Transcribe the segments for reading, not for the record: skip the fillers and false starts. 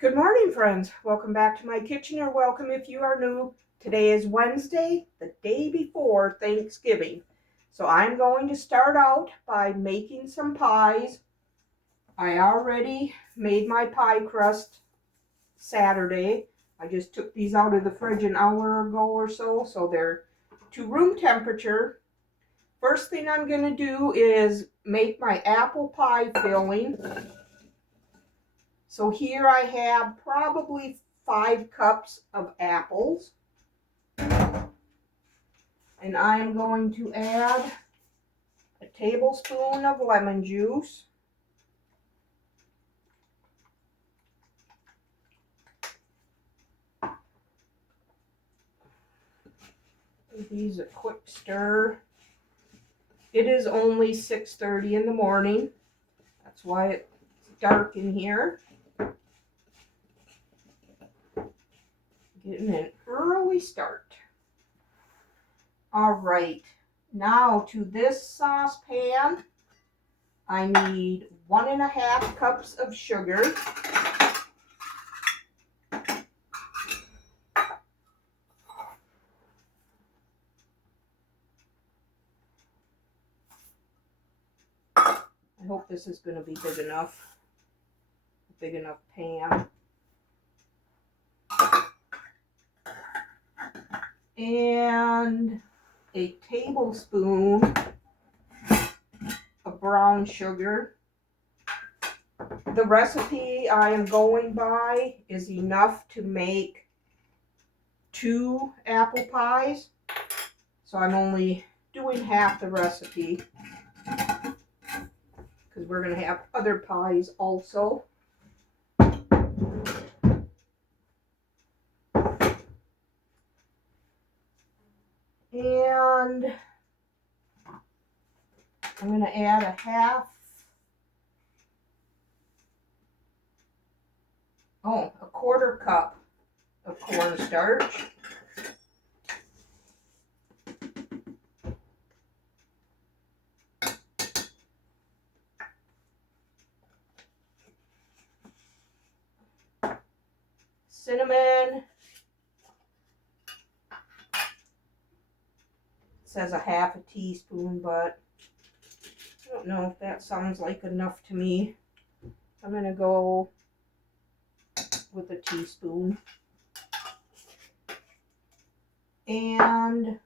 Good morning, friends. Welcome back to my kitchen, or welcome if you are new. Today is Wednesday, the day before Thanksgiving. So I'm going to start out by making some pies. I already made my pie crust Saturday. I just took these out of the fridge an hour ago or so, so they're to room temperature. First thing I'm going to do is make my apple pie filling. So here I have probably 5 cups of apples. And I'm going to add a tablespoon of lemon juice. Give these a quick stir. It is only 6:30 in the morning. That's why it's dark in here. Getting an early start. All right, now to this saucepan, I need 1.5 cups of sugar. I hope this is going to be big enough pan. And a tablespoon of brown sugar. The recipe I am going by is enough to make 2 apple pies. So I'm only doing half the recipe because we're going to have other pies also. And I'm going to add a quarter cup of cornstarch. Cinnamon. It says 1/2 teaspoon, but I don't know if that sounds like enough to me. I'm going to go with a teaspoon. And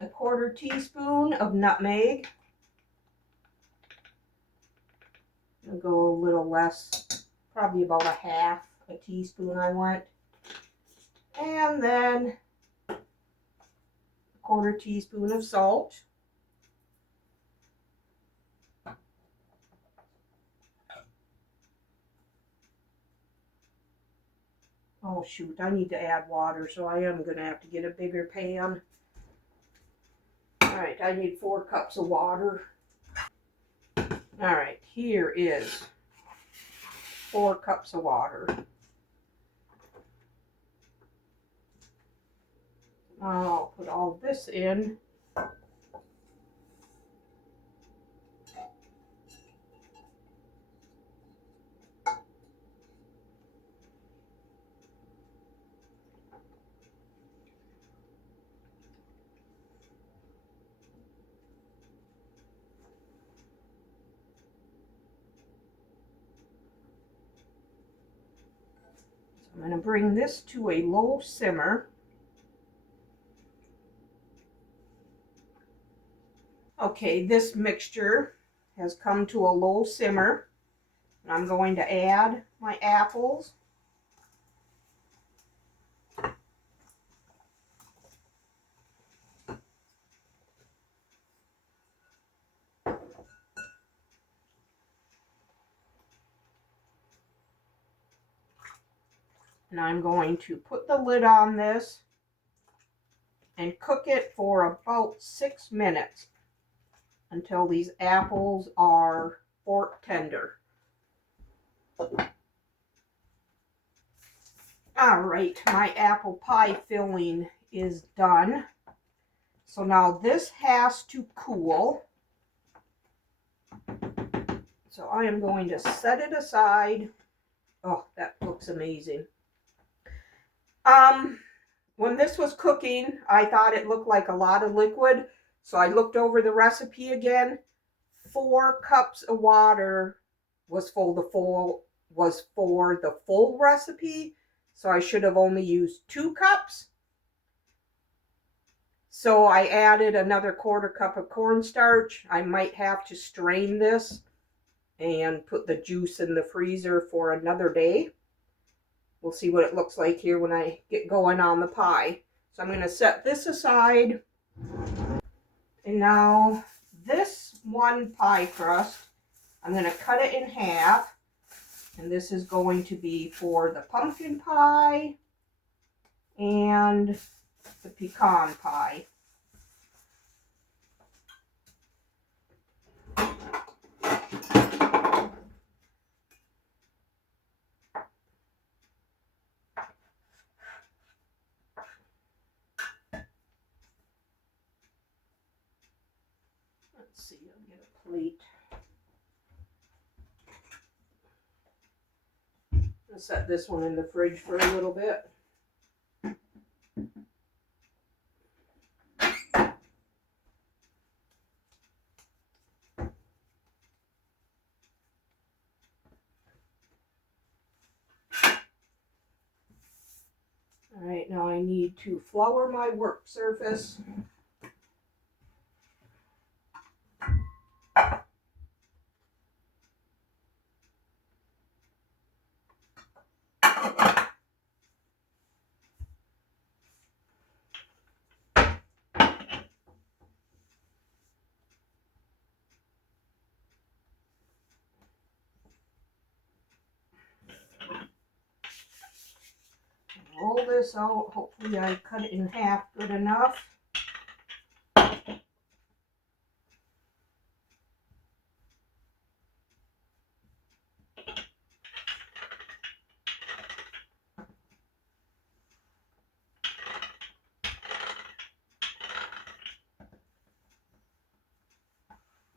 a 1/4 teaspoon of nutmeg. I'll go a little less, probably about 1/2 teaspoon I want. And then a 1/4 teaspoon of salt. Oh shoot, I need to add water, so I am going to have to get a bigger pan. Alright, I need 4 cups of water. Alright, here is 4 cups of water. I'll put all this in. I'm going to bring this to a low simmer. Okay, this mixture has come to a low simmer. And I'm going to add my apples. And I'm going to put the lid on this and cook it for about 6 minutes until these apples are fork tender. Alright, my apple pie filling is done. So now this has to cool. So I am going to set it aside Oh, that looks amazing. When this was cooking, I thought it looked like a lot of liquid, so I looked over the recipe again. 4 cups of water was for the full recipe, so I should have only used 2 cups. So I added another 1/4 cup of cornstarch. I might have to strain this and put the juice in the freezer for another day. We'll see what it looks like here when I get going on the pie. So I'm going to set this aside. And now this one pie crust, I'm going to cut it in half. And this is going to be for the pumpkin pie and the pecan pie. Let's see, I'll get a plate. I'll set this one in the fridge for a little bit. All right, now I need to flour my work surface. Roll this out. Hopefully I cut it in half good enough.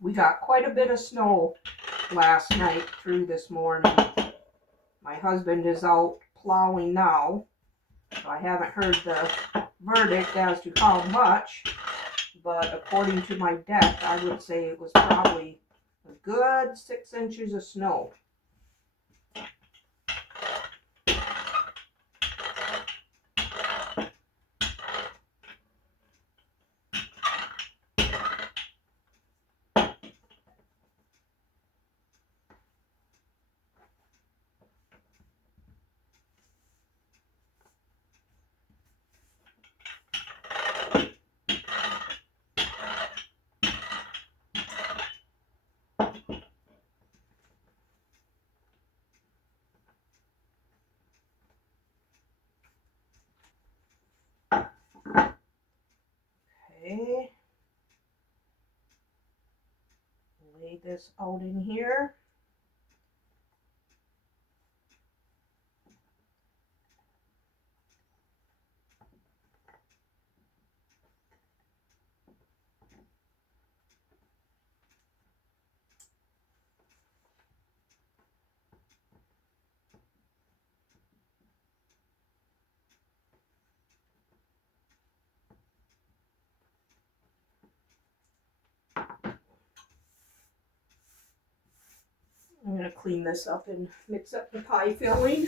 We got quite a bit of snow last night through this morning. My husband is out plowing now, so I haven't heard the verdict as to how much, but according to my deck, I would say it was probably a good 6 inches of snow. Okay. Lay this out in here. I'm going to clean this up and mix up the pie filling.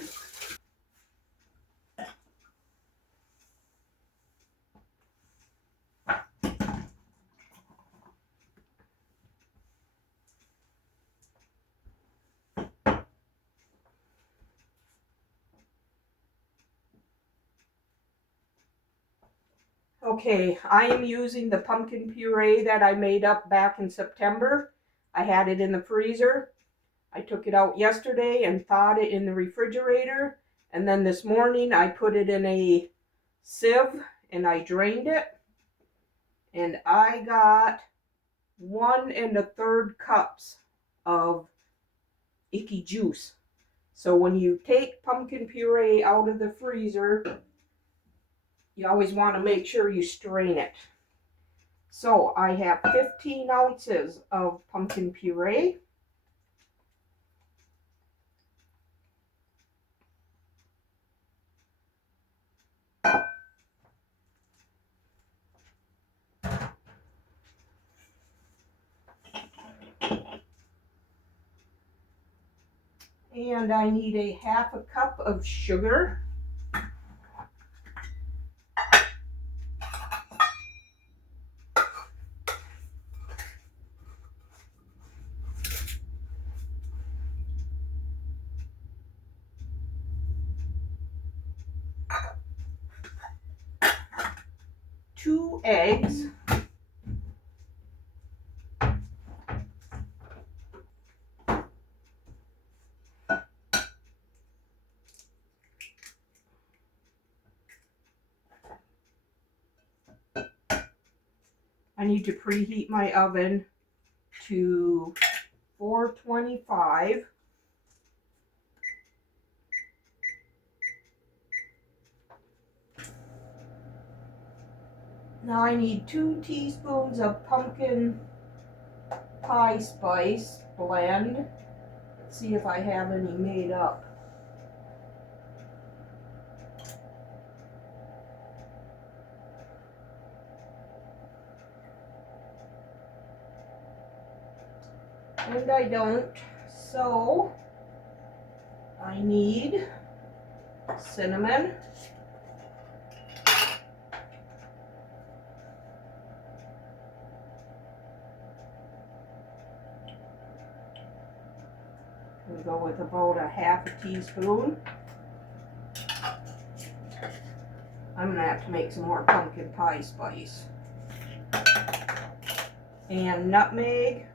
Okay, I am using the pumpkin puree that I made up back in September. I had it in the freezer. I took it out yesterday and thawed it in the refrigerator. And then this morning I put it in a sieve and I drained it. And I got 1 1/3 cups of icky juice. So when you take pumpkin puree out of the freezer, you always want to make sure you strain it. So I have 15 ounces of pumpkin puree. And I need a 1/2 cup of sugar. Two eggs. I need to preheat my oven to 425. Now I need 2 teaspoons of pumpkin pie spice blend. Let's see if I have any made up. And I don't, so I need cinnamon, we go with about a 1/2 teaspoon. I'm gonna have to make some more pumpkin pie spice. And nutmeg,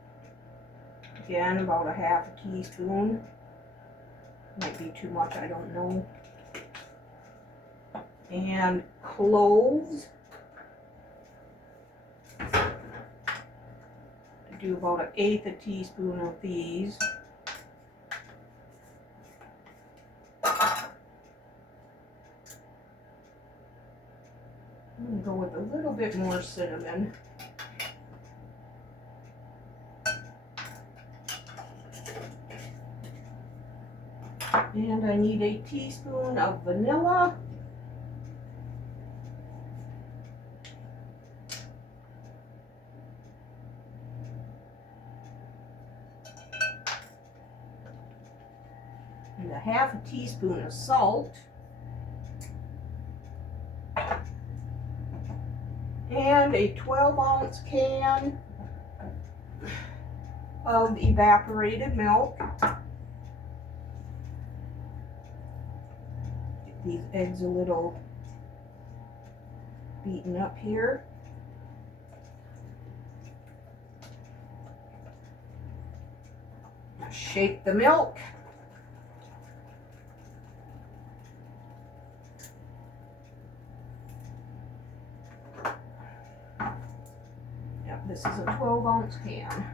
again about a 1/2 teaspoon. Might be too much, I don't know. And cloves. I do about 1/8 teaspoon of these. I'm gonna go with a little bit more cinnamon. And I need a teaspoon of vanilla. And a 1/2 teaspoon of salt. And a 12-ounce can of evaporated milk. Get these eggs a little beaten up here. Shake the milk. Yep, this is a 12-ounce can.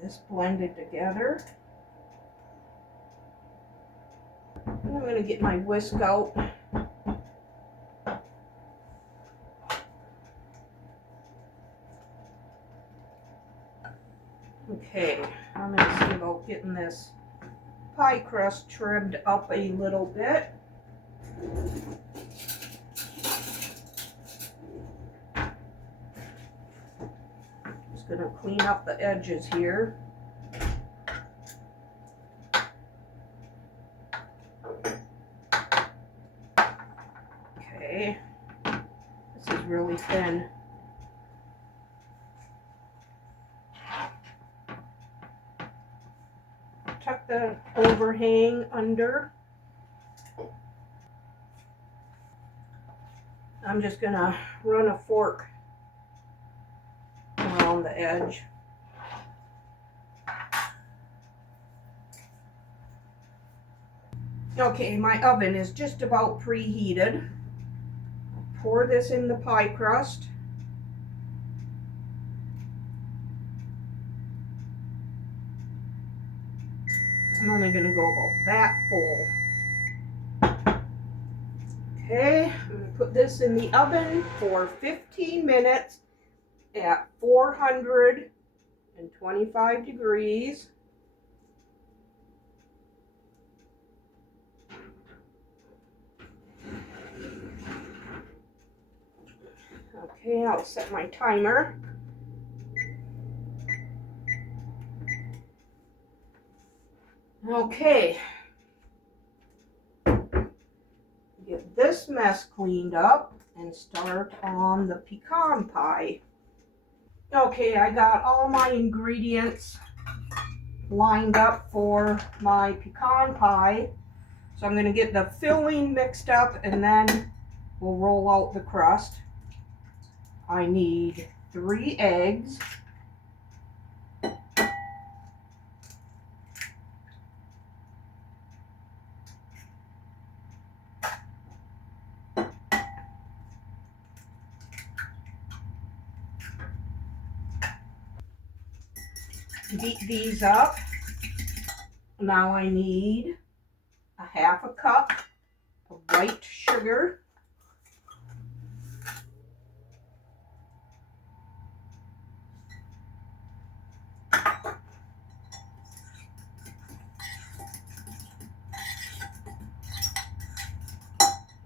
This blended together. I'm going to get my whisk out. Okay, I'm going to see about getting this pie crust trimmed up a little bit. Just going to clean up the edges here. Okay, this is really thin. Tuck the overhang under. I'm just going to run a fork around the edge. Okay, my oven is just about preheated. Pour this in the pie crust. I'm only going to go about that full. Okay, I'm going to put this in the oven for 15 minutes at 425 degrees. Okay, I'll set my timer. Okay, get this mess cleaned up and start on the pecan pie. Okay, I got all my ingredients lined up for my pecan pie. So I'm going to get the filling mixed up and then we'll roll out the crust. I need 3 eggs. Beat these up. Now I need a 1/2 cup of white sugar.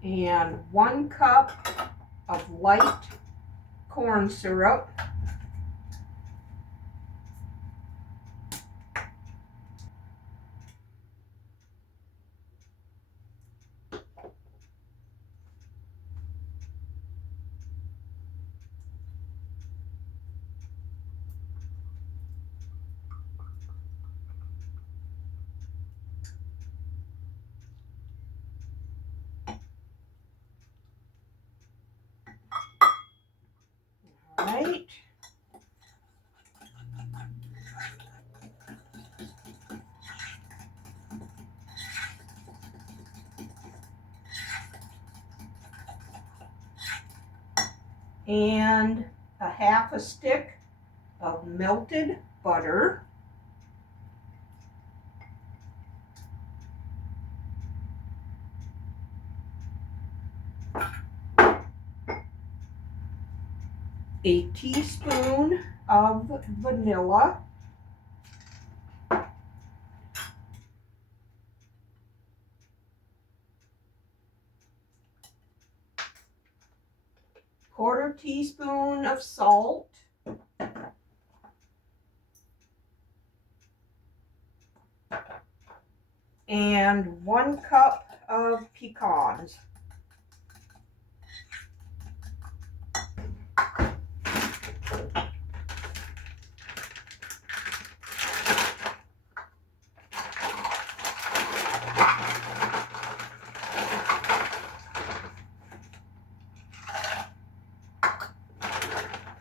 And 1 cup of light corn syrup. All right. And a 1/2 stick of melted butter. A teaspoon of vanilla. Quarter teaspoon of salt. And 1 cup of pecans.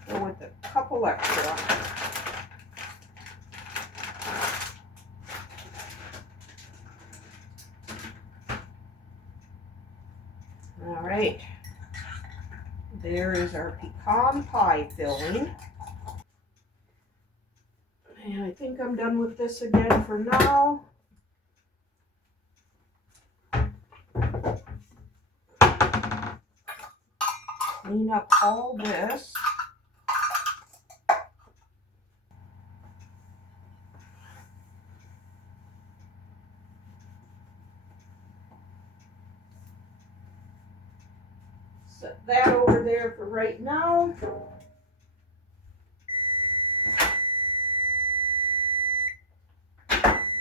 Go with a couple extra. All right, there is our pecan pie filling. And I think I'm done with this again for now. Clean up all this. Set that over there for right now.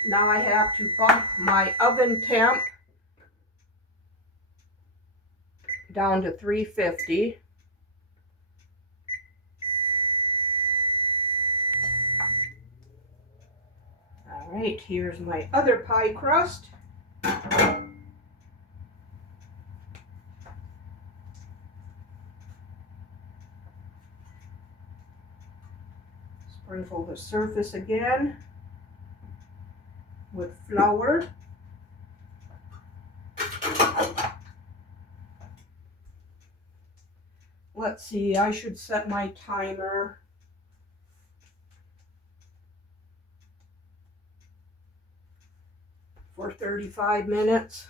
Now I have to bump my oven temp down to 350. All right, here's my other pie crust. Sprinkle the surface again with flour. Let's see, I should set my timer for 35 minutes.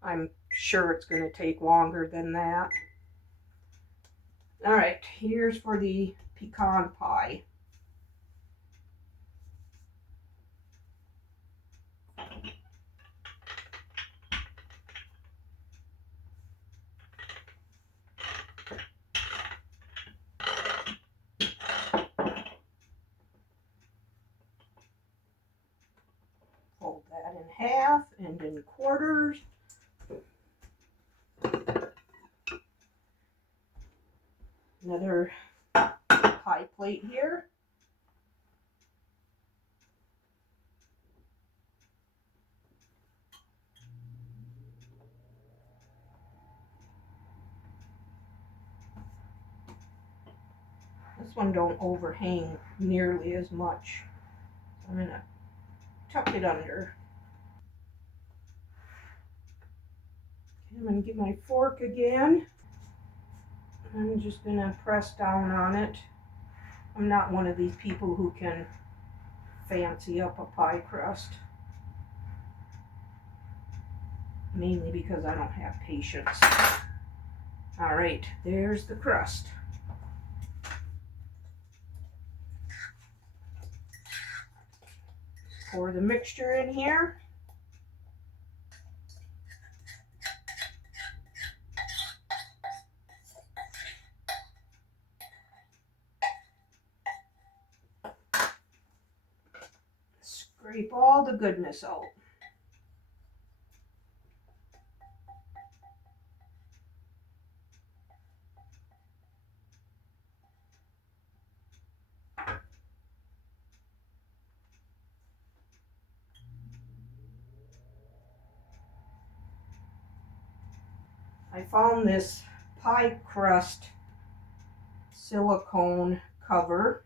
I'm sure it's going to take longer than that. All right, here's for the pecan pie. Fold that in half and in quarters. Another pie plate here. This one don't overhang nearly as much. So I'm gonna tuck it under. I'm gonna get my fork again. I'm just gonna press down on it. I'm not one of these people who can fancy up a pie crust. Mainly because I don't have patience. All right, there's the crust. Pour the mixture in here. Scrape all the goodness out. I found this pie crust silicone cover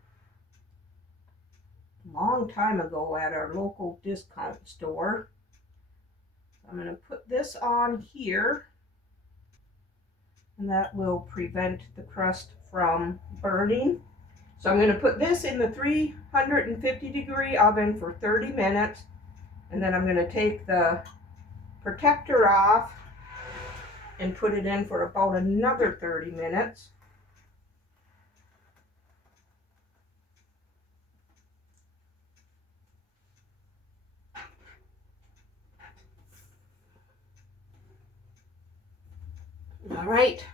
a long time ago at our local discount store. I'm going to put this on here, and that will prevent the crust from burning. So I'm going to put this in the 350-degree oven for 30 minutes, and then I'm going to take the protector off and put it in for about another 30 minutes. All right,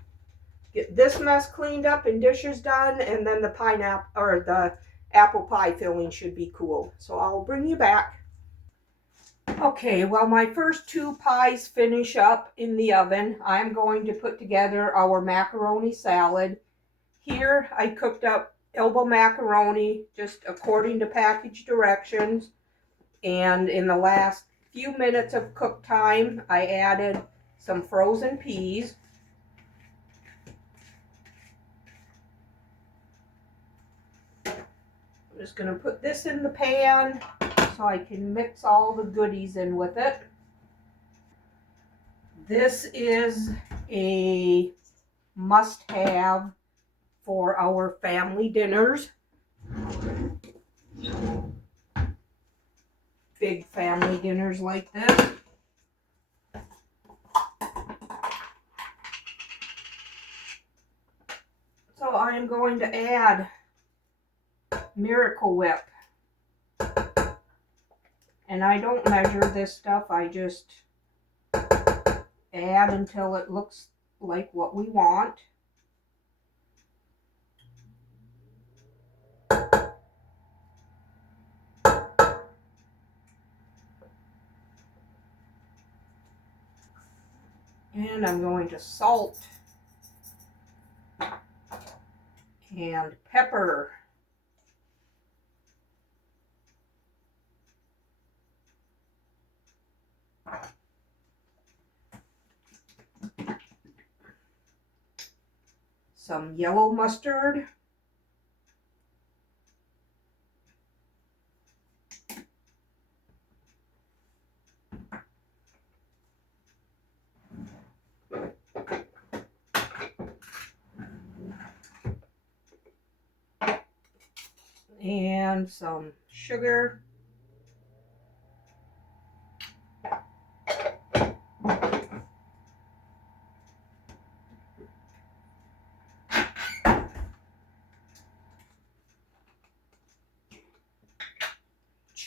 get this mess cleaned up and dishes done, and then the pineapple or the apple pie filling should be cool. So I'll bring you back. Okay, well, my first two pies finish up in the oven. I'm going to put together our macaroni salad. Here I cooked up elbow macaroni just according to package directions, and in the last few minutes of cook time I added some frozen peas. I'm just going to put this in the pan so I can mix all the goodies in with it. This is a must-have for our family dinners. Big family dinners like this. So I'm going to add Miracle Whip. And I don't measure this stuff, I just add until it looks like what we want. And I'm going to salt and pepper. Some yellow mustard. And some sugar.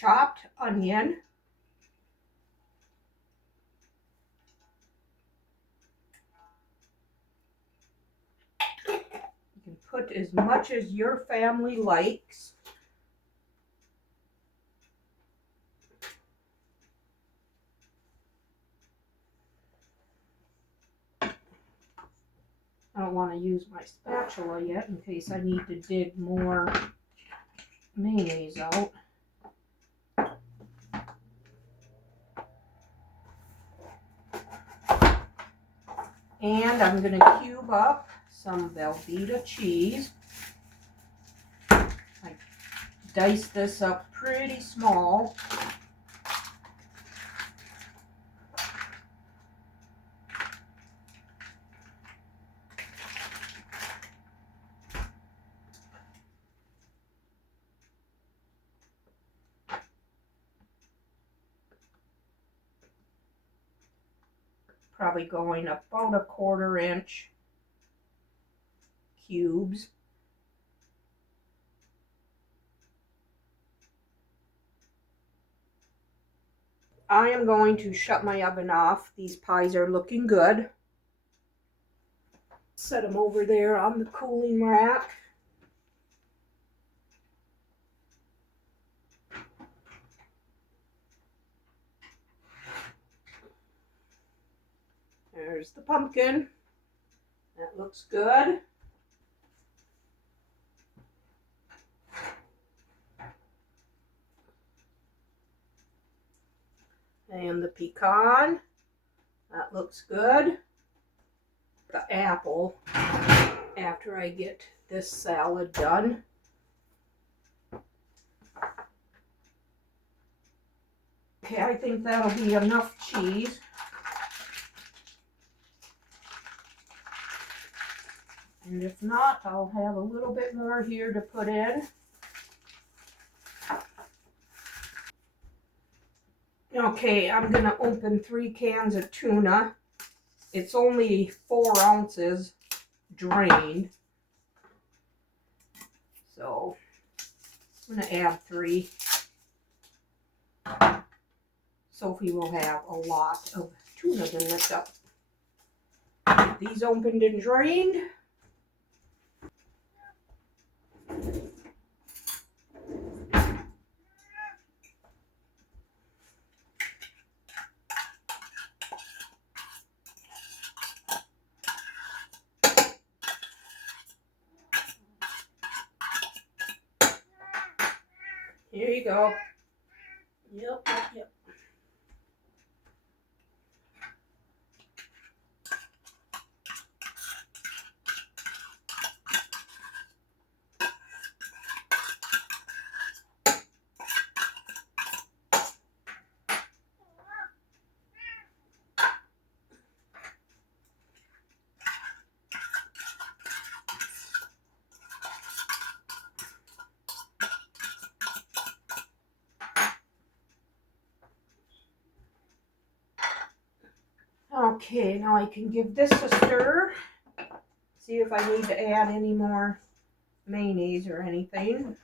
chopped onion. You can put as much as your family likes. I don't want to use my spatula yet in case I need to dig more mayonnaise out. And I'm going to cube up some Velveeta cheese. I dice this up pretty small. Probably going about a 1/4 inch cubes. I am going to shut my oven off. These pies are looking good. Set them over there on the cooling rack. There's the pumpkin. That looks good. And the pecan. That looks good. The apple after I get this salad done. Okay, I think that'll be enough cheese. And if not, I'll have a little bit more here to put in. Okay, I'm gonna open 3 cans of tuna. It's only 4 ounces drained. So I'm gonna add 3. Sophie will have a lot of tuna to lift up. Get these opened and drained. Here you go. Yep. Okay, now I can give this a stir. See if I need to add any more mayonnaise or anything.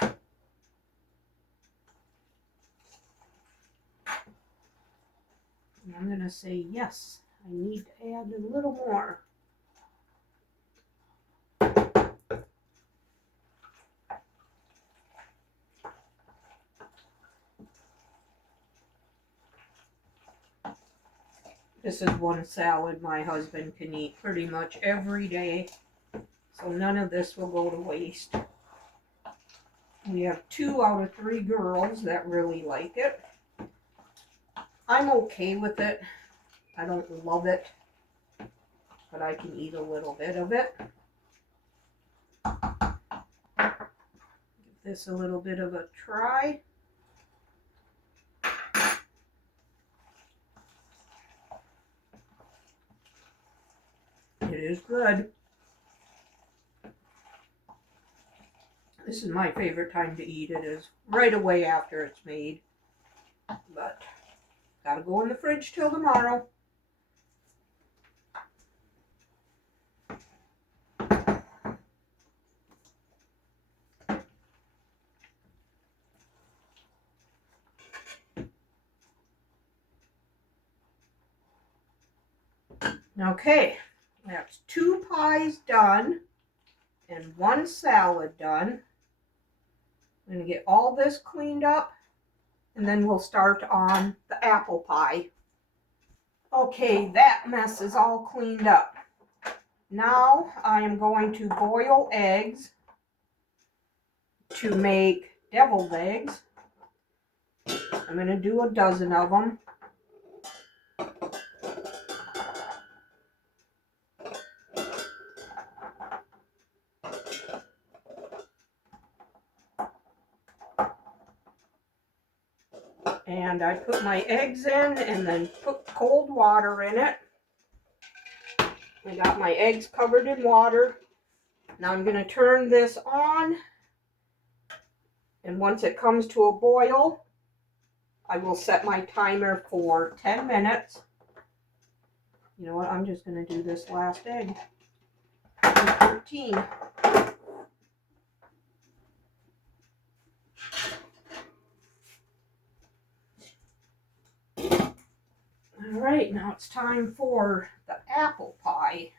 And I'm going to say yes, I need to add a little more. This is one salad my husband can eat pretty much every day, so none of this will go to waste. We have 2 out of 3 girls that really like it. I'm okay with it. I don't love it, but I can eat a little bit of it. Give this a little bit of a try. It is good. This is my favorite time to eat it, is right away after it's made. But gotta go in the fridge till tomorrow. Okay, that's 2 pies done and 1 salad done. I'm going to get all this cleaned up and then we'll start on the apple pie. Okay, that mess is all cleaned up. Now I am going to boil eggs to make deviled eggs. I'm going to do a dozen of them. And I put my eggs in and then put cold water in it. I got my eggs covered in water. Now I'm going to turn this on. And once it comes to a boil, I will set my timer for 10 minutes. You know what? I'm just going to do this last egg. 13. All right, now it's time for the apple pie.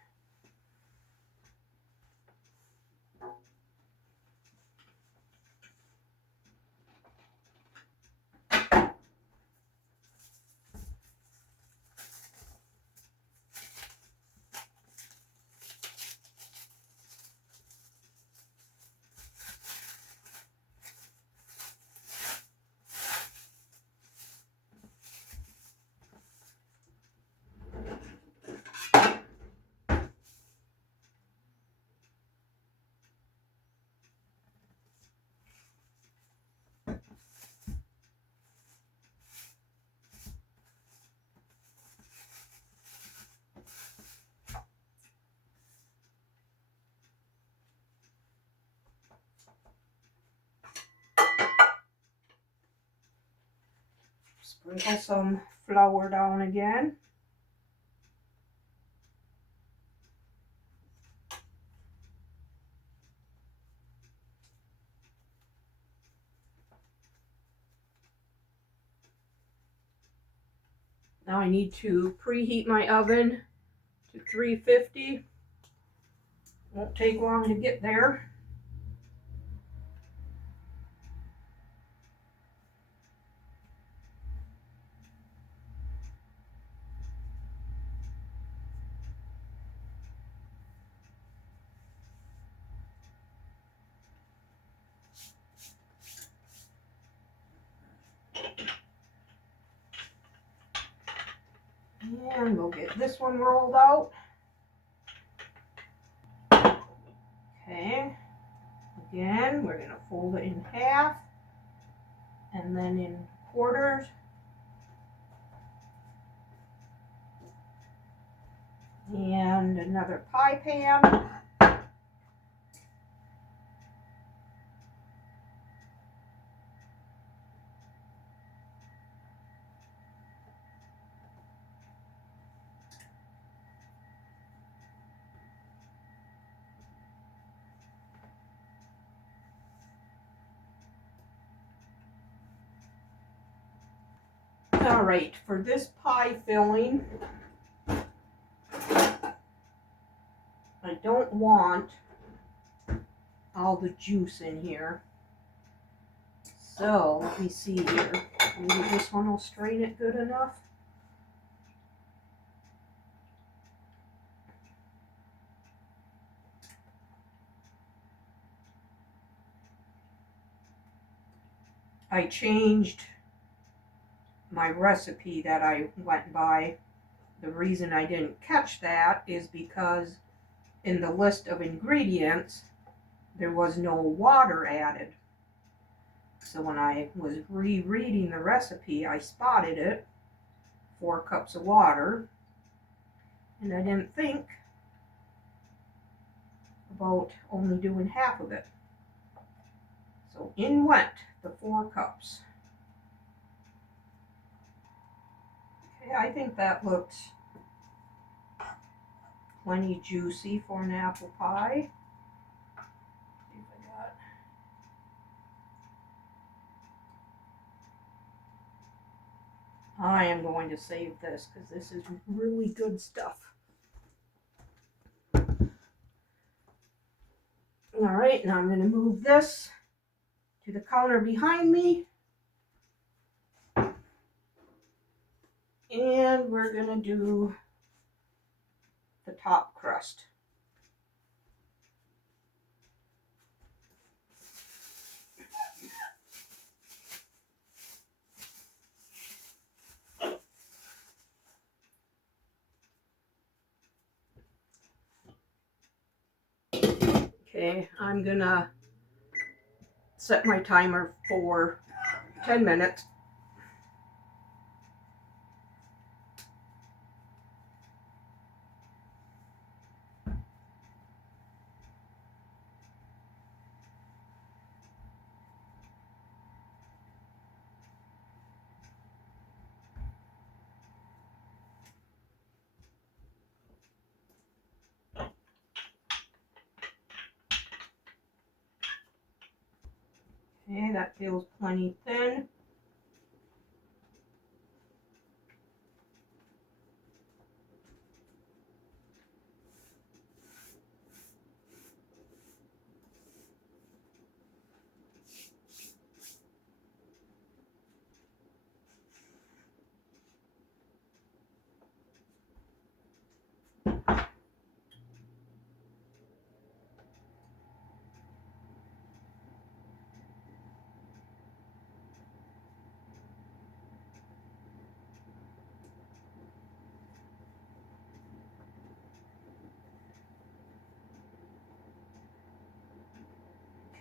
Sprinkle some flour down again. Now I need to preheat my oven to 350. Won't take long to get there. And we'll get this one rolled out. Okay. Again, we're going to fold it in half and then in quarters. And another pie pan. All right, for this pie filling, I don't want all the juice in here. So let me see here. Maybe this one will strain it good enough. I changed my recipe that I went by. The reason I didn't catch that is because in the list of ingredients, there was no water added. So when I was rereading the recipe, I spotted it, 4 cups of water, and I didn't think about only doing half of it. So in went the 4 cups. Okay, I think that looks plenty juicy for an apple pie. See if I am going to save this because this is really good stuff. All right, now I'm going to move this to the counter behind me. And we're going to do the top crust. Okay, I'm going to set my timer for 10 minutes. Okay, that feels plenty thin.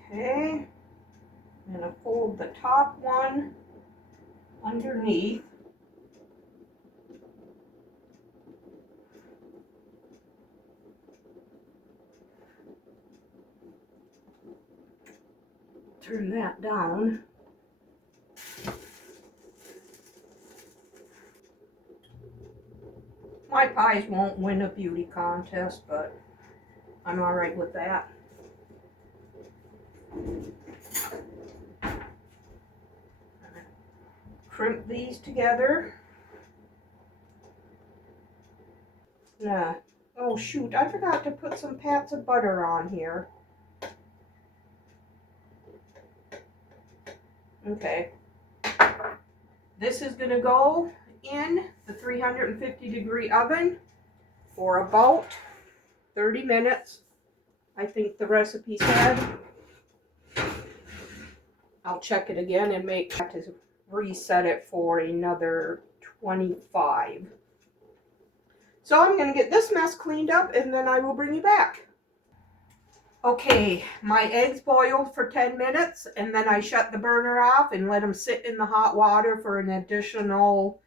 Okay, I'm going to fold the top one underneath. Turn that down. My pies won't win a beauty contest, but I'm all right with that. Crimp these together. Oh shoot, I forgot to put some pats of butter on here. Okay. This is going to go in the 350-degree oven for about 30 minutes. I think the recipe said. I'll check it again and make sure to reset it for another 25. So I'm going to get this mess cleaned up and then I will bring you back. Okay, my eggs boiled for 10 minutes and then I shut the burner off and let them sit in the hot water for an additional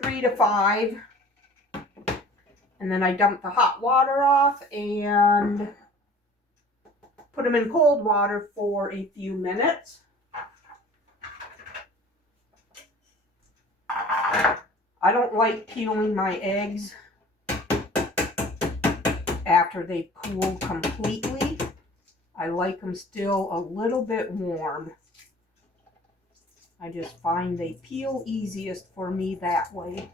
3 to 5. And then I dumped the hot water off and put them in cold water for a few minutes. I don't like peeling my eggs after they've cooled completely. I like them still a little bit warm. I just find they peel easiest for me that way.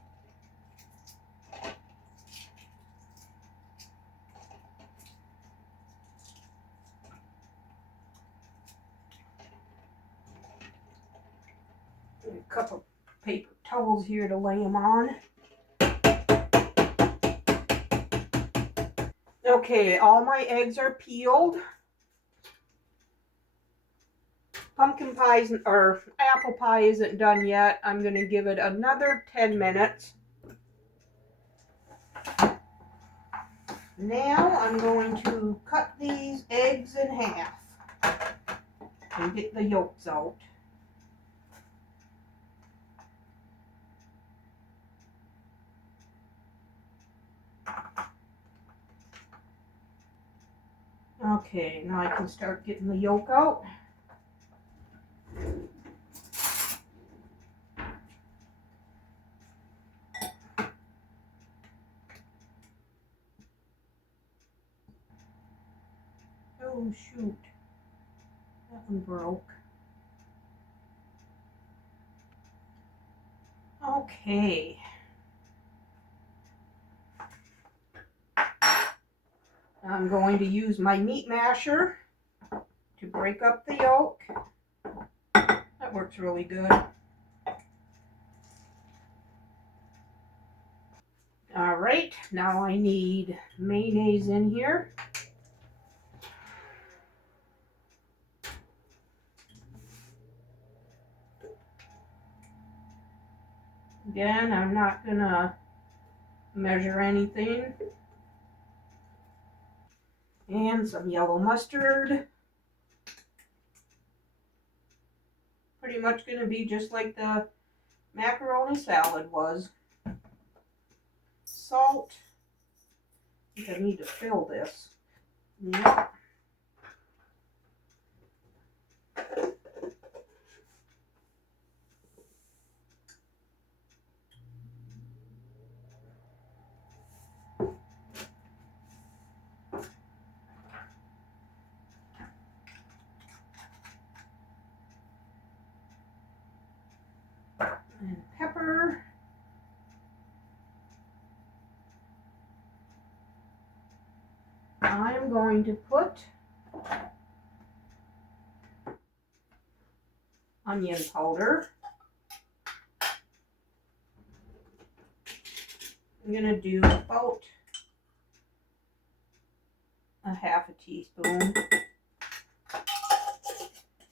A couple paper towels here to lay them on. Okay, all my eggs are peeled. Pumpkin pie or apple pie isn't done yet. I'm going to give it another 10 minutes. Now I'm going to cut these eggs in half and get the yolks out. Okay, now I can start getting the yolk out. Oh shoot, that one broke. Okay. I'm going to use my meat masher to break up the yolk. That works really good. All right, now I need mayonnaise in here. Again, I'm not gonna measure anything. And some yellow mustard. Pretty much gonna be just like the macaroni salad was. Salt. I think I need to fill this. Yep. And pepper. I'm going to put onion powder. I'm going to do about a half a teaspoon.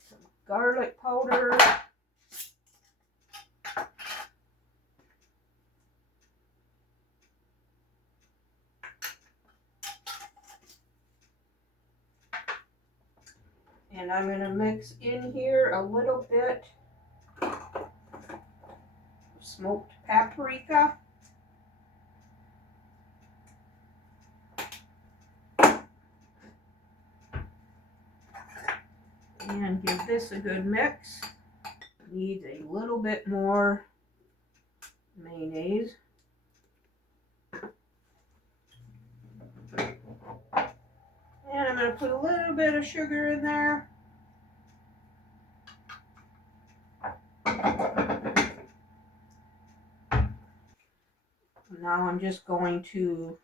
Some garlic powder. And I'm going to mix in here a little bit of smoked paprika. And give this a good mix. Needs a little bit more mayonnaise. And I'm going to put a little bit of sugar in there. Now I'm just going to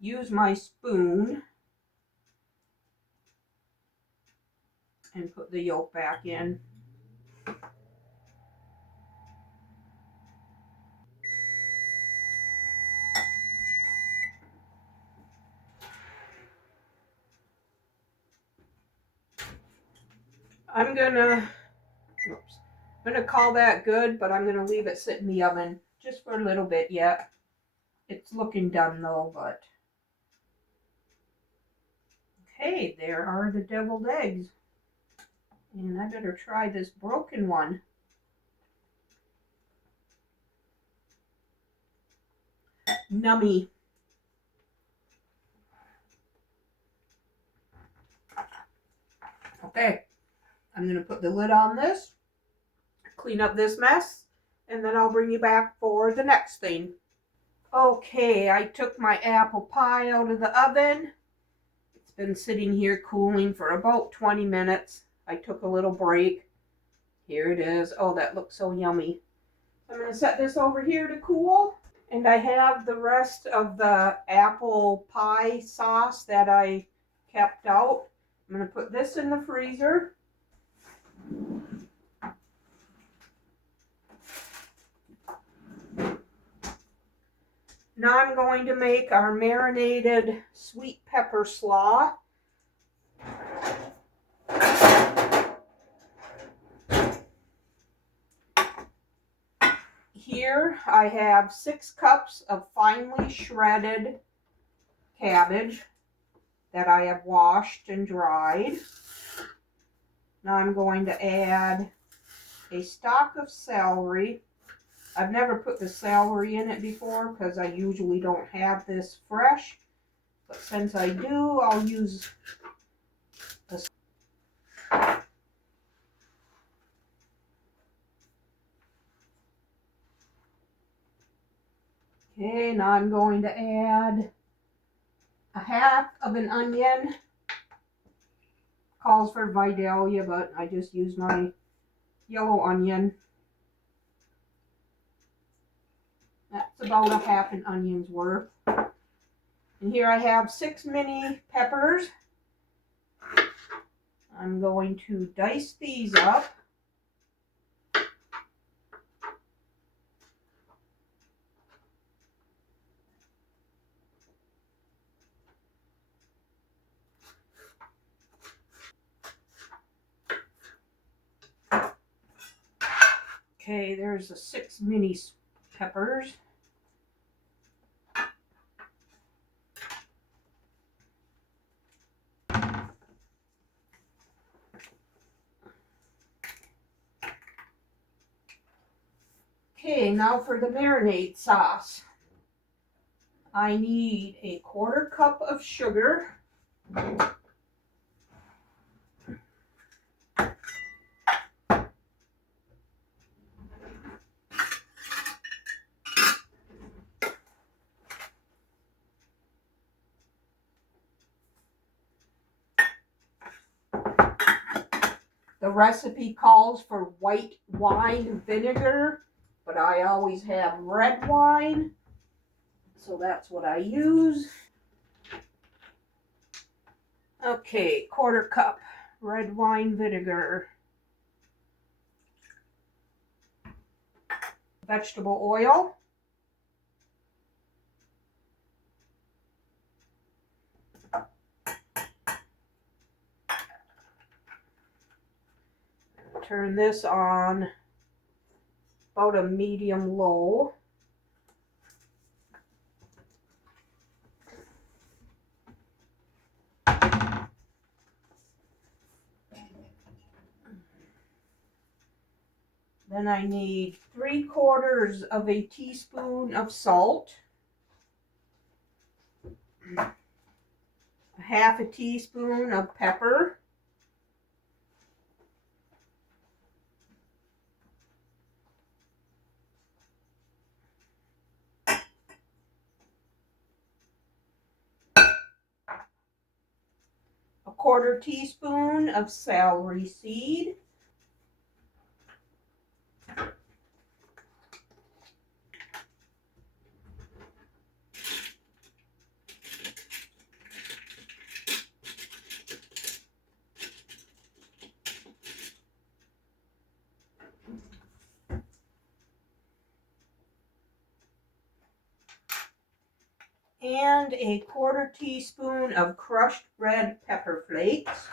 use my spoon and put the yolk back in. I'm gonna call that good, but I'm gonna leave it sit in the oven just for a little bit yet. It's looking done though, but okay, there are the deviled eggs. And I better try this broken one. Nummy. Okay, I'm gonna put the lid on this, clean up this mess, and then I'll bring you back for the next thing. Okay, I took my apple pie out of the oven. It's been sitting here cooling for about 20 minutes. I took a little break. Here it is. Oh, that looks so yummy. I'm going to set this over here to cool. And I have the rest of the apple pie sauce that I kept out. I'm going to put this in the freezer. Now I'm going to make our marinated sweet pepper slaw. Here I have 6 cups of finely shredded cabbage that I have washed and dried. Now I'm going to add a stalk of celery. I've never put the celery in it before because I usually don't have this fresh. But since I do, I'll use this. Okay, now I'm going to add a half of an onion. Calls for Vidalia, but I just use my yellow onion. That's about a half an onion's worth. And here I have 6 mini peppers. I'm going to dice these up. Okay, there's the 6 mini peppers. Okay, now for the marinade sauce. I need a 1/4 cup of sugar. The recipe calls for white wine vinegar, but I always have red wine, so that's what I use. Okay, 1/4 cup red wine vinegar. Vegetable oil. Turn this on about a medium low. Then I need 3/4 of a teaspoon of salt, 1/2 a teaspoon of pepper, a 1/4 teaspoon of celery seed, and a 1/4 teaspoon of crushed red pepper flakes.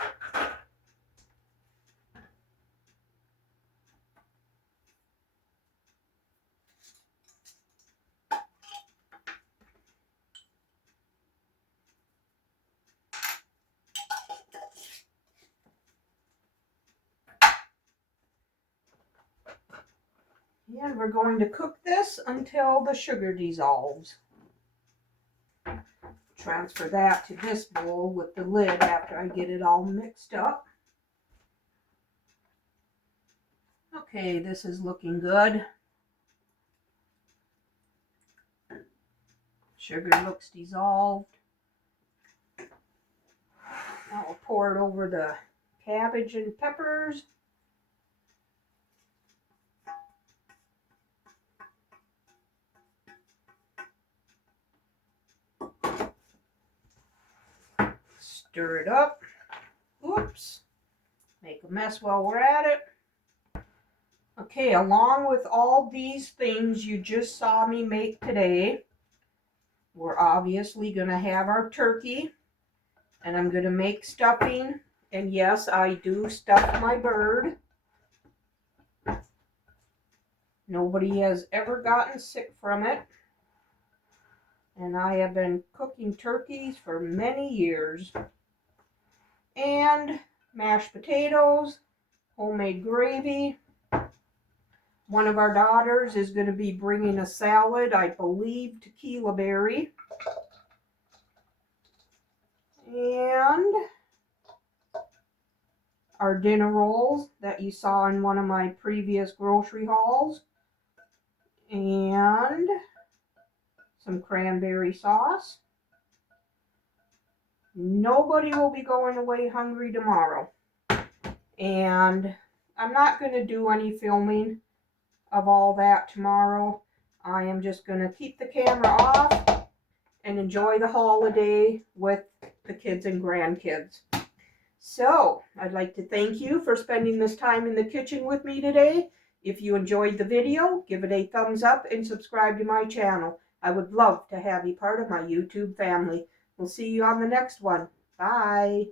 And we're going to cook this until the sugar dissolves. Transfer that to this bowl with the lid after I get it all mixed up. Okay, this is looking good. Sugar looks dissolved. Now I'll pour it over the cabbage and peppers. Stir it up. Oops. Make a mess while we're at it. Okay, along with all these things you just saw me make today, we're obviously going to have our turkey. And I'm going to make stuffing. And yes, I do stuff my bird. Nobody has ever gotten sick from it. And I have been cooking turkeys for many years. And mashed potatoes, homemade gravy. One of our daughters is going to be bringing a salad, I believe tequila berry. And our dinner rolls that you saw in one of my previous grocery hauls. And some cranberry sauce. Nobody will be going away hungry tomorrow. And I'm not going to do any filming of all that tomorrow. I am just going to keep the camera off and enjoy the holiday with the kids and grandkids. So, I'd like to thank you for spending this time in the kitchen with me today. If you enjoyed the video, give it a thumbs up and subscribe to my channel. I would love to have you part of my YouTube family. We'll see you on the next one. Bye.